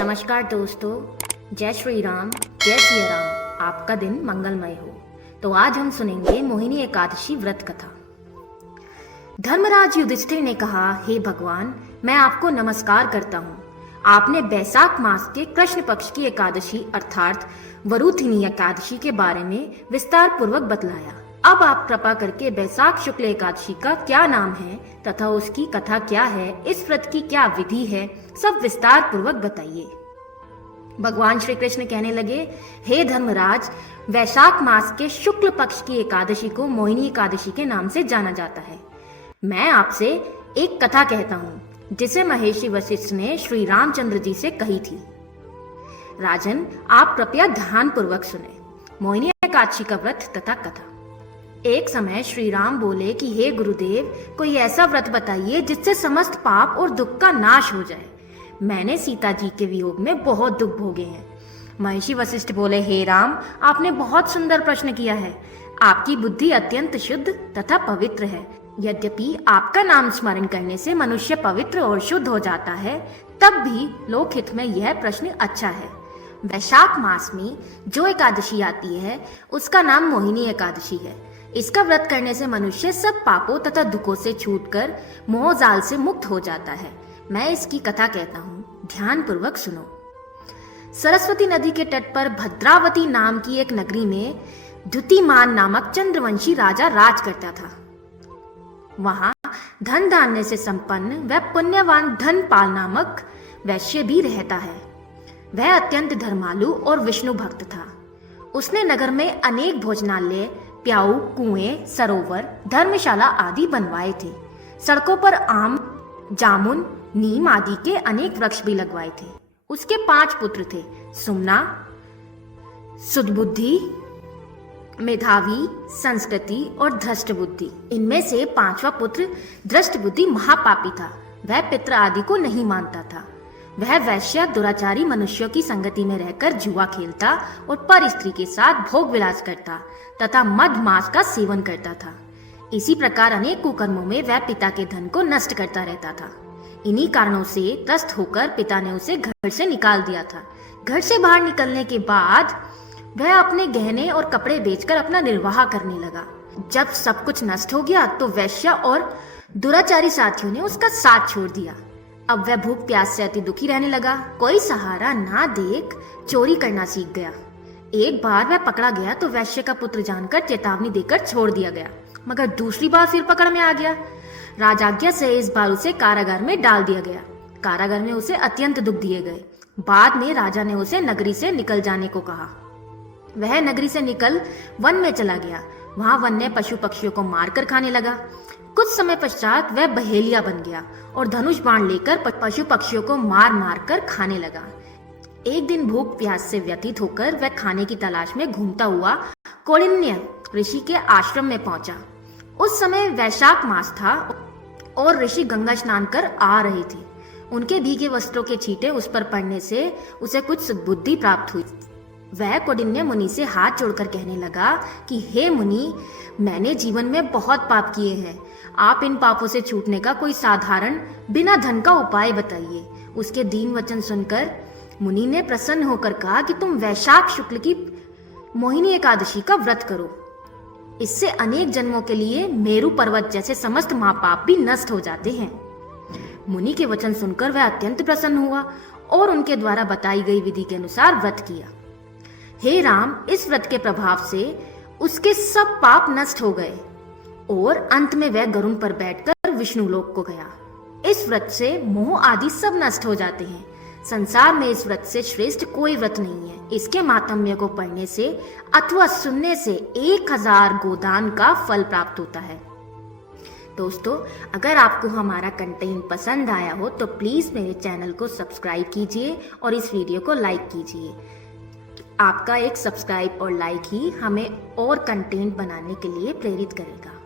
नमस्कार दोस्तों, जय श्री राम, जय सिया राम। आपका दिन मंगलमय हो। तो आज हम सुनेंगे मोहिनी एकादशी व्रत कथा। धर्मराज युधिष्ठिर ने कहा, हे भगवान, मैं आपको नमस्कार करता हूँ। आपने बैसाख मास के कृष्ण पक्ष की एकादशी अर्थात वरुथिनी एकादशी के बारे में विस्तार पूर्वक बतलाया। अब आप कृपा करके बैसाख शुक्ल एकादशी का क्या नाम है तथा उसकी कथा क्या है, इस व्रत की क्या विधि है, सब विस्तार पूर्वक बताइए। भगवान श्री कृष्ण कहने लगे, हे धर्मराज, वैशाख मास के शुक्ल पक्ष की एकादशी को मोहिनी एकादशी के नाम से जाना जाता है। मैं आपसे एक कथा कहता हूँ जिसे महर्षि वशिष्ठ ने श्री रामचंद्र जी से कही थी। राजन, आप कृपया ध्यान पूर्वक सुने मोहिनी एकादशी का व्रत तथा कथा। एक समय श्री राम बोले कि हे गुरुदेव, कोई ऐसा व्रत बताइए जिससे समस्त पाप और दुख का नाश हो जाए। मैंने सीता जी के वियोग में बहुत दुख भोगे हैं। महर्षि वशिष्ठ बोले, हे राम, आपने बहुत सुंदर प्रश्न किया है। आपकी बुद्धि अत्यंत शुद्ध तथा पवित्र है। यद्यपि आपका नाम स्मरण करने से मनुष्य पवित्र और शुद्ध हो जाता है, तब भी लोकहित में यह प्रश्न अच्छा है। वैशाख मास में जो एकादशी आती है उसका नाम मोहिनी एकादशी है। इसका व्रत करने से मनुष्य सब पापों तथा दुखों से छूटकर मोह जाल से मुक्त हो जाता है। मैं इसकी कथा कहता हूँ, ध्यान पूर्वक सुनो। सरस्वती नदी के तट पर भद्रावती नाम की एक नगरी में द्युतिमान नामक चंद्रवंशी राजा राज करता था। वहां धन धान्य से संपन्न व पुण्यवान धनपाल नामक वैश्य भी रहता है। वह अत्यंत धर्मालु और विष्णु भक्त था। उसने नगर में अनेक भोजनालय, प्याऊ, कुएं, सरोवर, धर्मशाला आदि बनवाए थे। सड़कों पर आम, जामुन, नीम आदि के अनेक वृक्ष भी लगवाए थे। उसके 5 पुत्र थे, सुमना, सुदबुद्धि, मेधावी, संस्कृति और धृष्टबुद्धि। इनमें से 5वां पुत्र धृष्टबुद्धि महापापी था। वह पितृ आदि को नहीं मानता था। वह वैश्य दुराचारी मनुष्यों की संगति में रहकर जुआ खेलता और पर स्त्री के साथ भोग विलास करता तथा मद मांस का सेवन करता था। इसी प्रकार अनेक कुकर्मों में वह पिता के धन को नष्ट करता रहता था। इन्हीं कारणों से त्रस्त होकर पिता ने उसे घर से निकाल दिया था। घर से बाहर निकलने के बाद वह अपने गहने और कपड़े बेचकर अपना निर्वाह करने लगा। जब सब कुछ नष्ट हो गया तो वैश्य और दुराचारी साथियों ने उसका साथ छोड़ दिया। अब वह भूख प्यास से अति दुखी रहने लगा। कोई सहारा ना देख चोरी करना सीख गया। एक बार वह पकड़ा गया तो वैश्य का पुत्र जानकर चेतावनी देकर छोड़ दिया गया, मगर दूसरी बार फिर पकड़ में आ गया। राजाज्ञा से इस बार उसे कारागार में डाल दिया गया। कारागार में उसे अत्यंत दुख दिए गए। बाद में राजा ने उसे नगरी से निकल जाने को कहा। वह नगरी से निकल वन में चला गया। वहां वन्य पशु पक्षियों को मारकर खाने लगा। कुछ समय पश्चात वह बहेलिया बन गया और धनुष बाण लेकर पशु पक्षियों को मार मार कर खाने लगा। एक दिन भूख प्यास से व्यथित होकर वह खाने की तलाश में घूमता हुआ कौंडिन्य ऋषि के आश्रम में पहुंचा। उस समय वैशाख मास था और ऋषि गंगा स्नान कर आ रहे थे। उनके भीगे वस्त्रों के छींटे उस पर पड़ने से उसे कुछ सद्बुद्धि प्राप्त हुई। वह कौंडिन्य मुनि से हाथ जोड़कर कहने लगा कि हे मुनि, मैंने जीवन में बहुत पाप किए हैं। आप इन पापों से छूटने का कोई साधारण बिना धन का उपाय बताइए। उसके दीन वचन सुनकर मुनि ने प्रसन्न होकर कहा कि तुम वैशाख शुक्ल की मोहिनी एकादशी का व्रत करो। इससे अनेक जन्मों के लिए मेरु पर्वत जैसे समस्त महापाप भी नष्ट हो जाते हैं। मुनि के वचन सुनकर वह अत्यंत प्रसन्न हुआ और उनके द्वारा बताई गई विधि के अनुसार व्रत किया। हे राम, इस व्रत के प्रभाव से उसके सब पाप नष्ट हो गए और अंत में वह गरुड़ पर बैठकर विष्णु लोक को गया। इस व्रत से मोह आदि सब नष्ट हो जाते हैं। संसार में इस व्रत से श्रेष्ठ कोई व्रत नहीं है। इसके मातम्य को पढ़ने से अथवा सुनने से 1000 गोदान का फल प्राप्त होता है। दोस्तों, अगर आपको हमारा कंटेंट पसंद आया हो तो प्लीज मेरे चैनल को सब्सक्राइब कीजिए और इस वीडियो को लाइक कीजिए। आपका एक सब्सक्राइब और लाइक ही हमें और कंटेंट बनाने के लिए प्रेरित करेगा।